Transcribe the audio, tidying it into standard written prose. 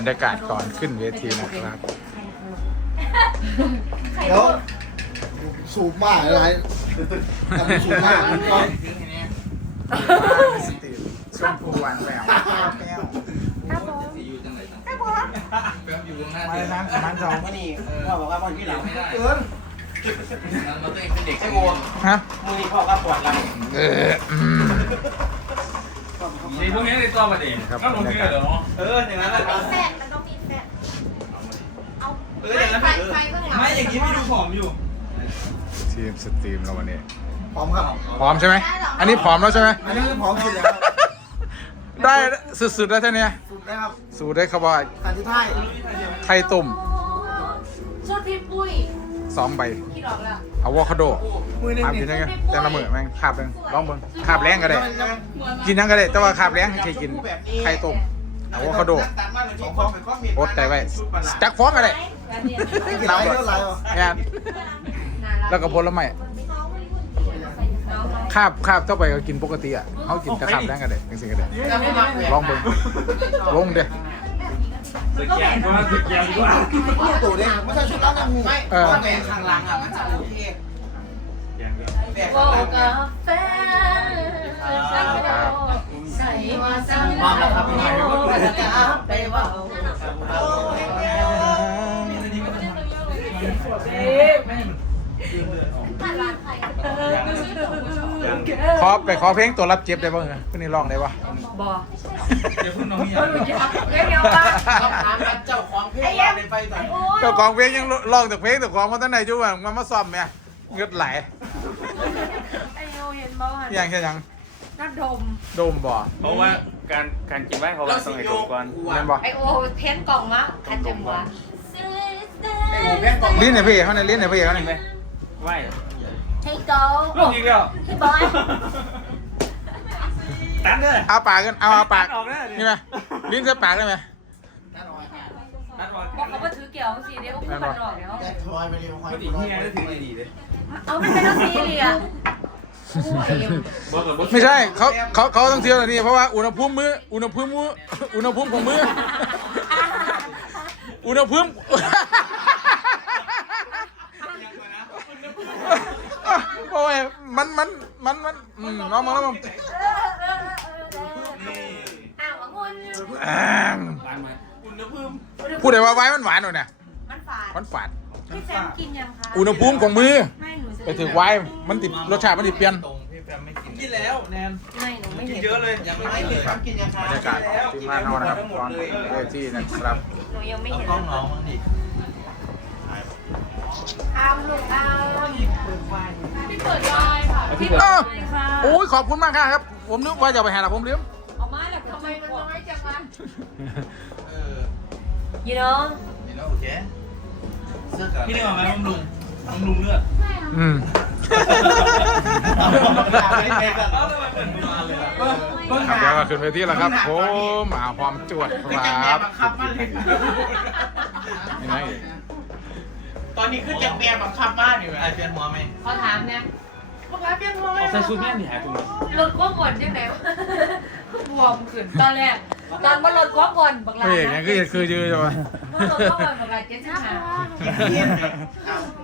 รยากาศก่อนขึ้นเวทีนะครับเดี๋ยวสูบมากอะไรกับสูบมากก่อนสตรีมชมพูหวานแหววแก้วอยู่วงหน้ามาเลยนะมันสองวันนี้พ่อบอกว่าพ่อพี่หลังไม่ได้เกินเราตัวเองเป็นเด็กใช่ใช่โมฮะมือพ่อก็ปวดหลังนี่พวกนี้ในตัวมาเด็กก็ลงที่เหรออย่างนั้นแหละแฟนมันต้องมีแฟนเอาอย่างนั้นไฟเบื้องหลังไม่อย่างนี้ไม่ดูผอมอยู่ทีมสตรีมเราวันนี้พร้อมครับพร้อมใช่ไหมอันนี้พร้อมแล้วใช่ไหมอันนี้พร้อมสุดแล้วได้สุดๆแล้วท่านเนี่ยสุดแล้วครับสูตรได้ครับว่าการที่ท้ายไข่ต้มชุดพี่ปุ้ย 2 ใบคิดออกแล้วอะโวคาโดมือหนึ่งถามนี่กินยังไงแต่ละมื้อแม่งคาบนึงลองเบิ่งคาบแรงก็ได้ กินยังก็ได้แต่ว่าคาบแรงให้ใครกินไข่ต้มอะโวคาโดตัดมาเลย2 ฟองเป็นข้อมีอดใจไว้จักฟ้องก็ได้กินไรเท่าไรวะงานแล้วก็ผลไม้คาบเท่าไปก็กินปกติอ่ะเขากินกระคาบแรงก็ได้จริงๆก็ได้ลองเบิ่งลงเด้อสแกนก็สแกนดีกว่าพูดตัวเด้ไม่ใช่ชุดแล้วนะงูไม่พ่อแม่ข้างหลังอ่ะมันจะโอเคแบกโอ้ข้างหลังกาแฟใส่ว่าสังมาแล้วครับพี่น้องไปว่าขอเพลงตัวรับเจ็บได้บ้างเหรอพวกนี้ร้องได้ปะบ่เดี๋ยวคุณน้องเนี่ยเดี๋ยวป่ะต้องถามเจ้าของเพลงในไฟต่างเจ้าของเพลงยังร้องแต่เพลงแต่ของมาตั้งไหนจุ๊บมันมาซ่อมเนี่ยเงือดไหลไอโอเห็นบ่หันยังแค่ยังนัดดมโดมบ่เพราะว่าการกินไว้เขาต้องให้ดูก่อนแม่นบ่ไอโอเพ้นกล่องมะคันจังหวะลิ้นไหนพี่เขาเนี่ยลิ้นไหนพี่เขาเนี่ยไหวให้โกลงอีกแล้วให้บอยตัดเลยเอาปากกันเอาปากออกได้นี่ไหมลิ้นใส่ปากได้ไหมตัดออกบอกเขาว่าถือเกี่ยวสิเดี๋ยวพูดมันออกเดี๋ยวแบกทอยไปเร็วคอยพอดีที่ไงได้ถึงดีเลยเอาไม่เป็นต้องซีเรียไม่ใช่เขาต้องเที่ยวนี่เพราะว่าอุณหภูมิของมืออุณหภูมิโอ้ยมันน้องมองแล้วมั้งอ้าวงุนพูดได้ว่าไว้มันหวานหน่อยเนี่ยมันฝาดมันฝาดพี่แซมกินยังคะอุณหภูมิของมือไม่หนูไปถือไว้มันติดรสชาติมันติดเปลี่ยนกินแล้วแนนไม่หนูไม่กินเห็นเยอะเลยยังไม่เคยกินยังบรรยากาศที่บ้านเรานะครับตอนเวทีนะครับหนูยังไม่เห็นกล้องน้องมันดิอ้ามลูกอ้ามพี่เปิดไลน์ค่ะพี่อ้าวค่ะโอ้ยขอบคุณมากครับ ผมนึกว่าจะไปหาหลักผมลืมเอามาแล้วทำไมมันน้อยจังวะ you know โอเคพี่นี่ว่าไงบำรุงเลือดอืม ครับเดี๋ยวมาขึ้นเวทีแล้วครับผมมาความจวดครับนี่ไงตอนนี้คือจะเปียบังคับมากอยู่ไอเปียนหัวไหมขอถามเนี่ยพวกเราเปลี่ยนหัวไหมเอาใส่ชุดแม่นี่หายตรงนี้รถก้มก่อนยังไงบวมขึ้นตอนแรกตอนว่ารถก้มก่อนบักลาพี่อย่างนี้คือยืนใช่ไหมว่ารถก้มก่อนบักลาเจ็ดสิบห้า